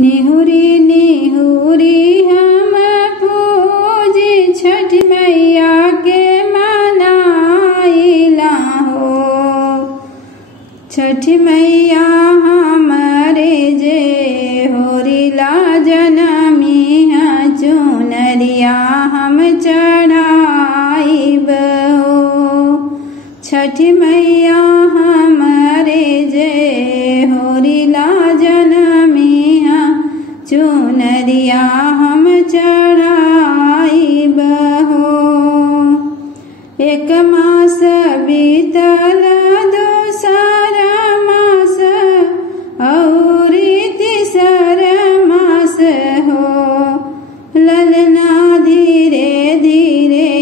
निहुरी निहुरी हम पूजी छठ मैया के मनाइला हो। छठ मैया हमारे जे होरिला जनमिया चुनरिया हम चढ़ाइब हो। छठ मैया हमारे जे होरिला जनमिया चुनरिया हम चढ़ाइब हो। एक मास बीतल दूसरा मास और तीसर मास हो। ललना धीरे धीरे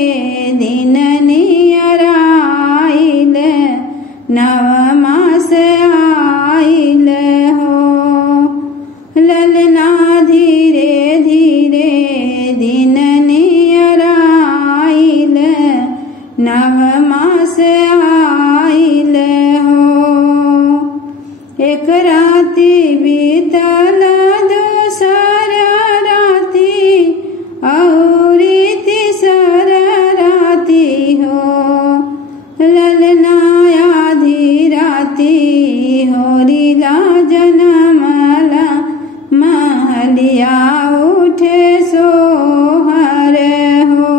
दिन नियर आइल नव मास आइल हो। ललना धीरे धीरे दिन नियर आइल नव मास आइल हो। एक राति बीतल दूसर राति और तीसर राति हो। ललना आधी राति होरिला जनमला महलिया उठे सोहर हो।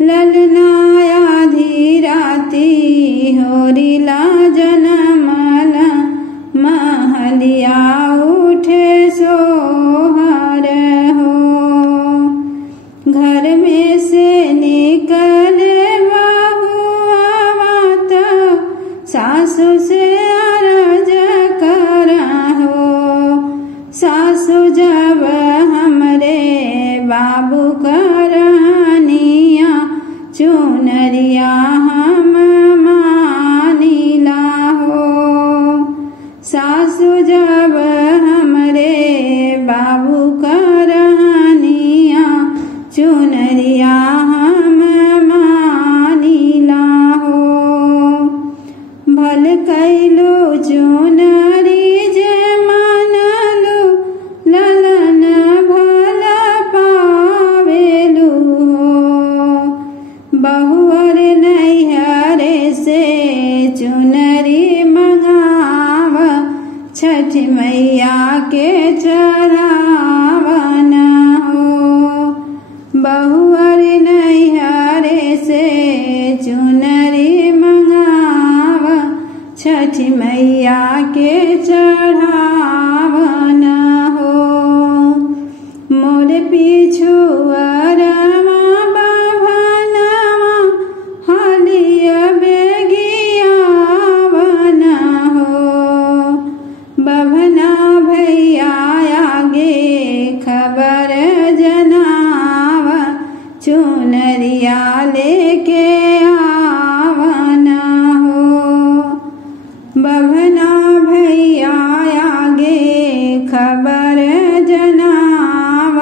ललना आधी राति होरिला जनमला महलिया उठे सोहर हो। घर में से निकले बहुआवत सासु से अरज करा हो। सासु जब हमरे बाबू करनिया चुनरिया हम मानिला हो। सासु जब हमरे बाबू करनिया चुनरिया हम मानिला हो। भल कैलो चुनरी जे मानलू ललन भल पावेलू हो। बहुअर नैहरे से चुनरी मंगाव छठ मैया के चढ़ावन हो। बहुअर नैहरे से चुनरी मंगाव छठ मैया के चढ़ावन हो। मोर पिछुअरमा बभनवा हलिया बेगियावन हो। बभना भैया आगे खबर जनाव चुनरिया लेके आवन हो। बभना भैया आगे खबर जनाव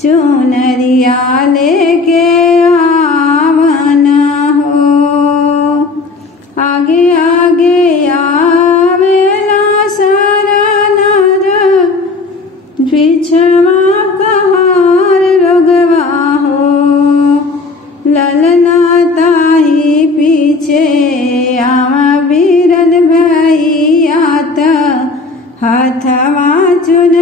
चुनरिया लेके आवन हो। आगे आगे आवेला सरनर पिछवा कहार लोगवा हो। ललना ताही पीछे आवा बीरन भैया त हाथवा चुन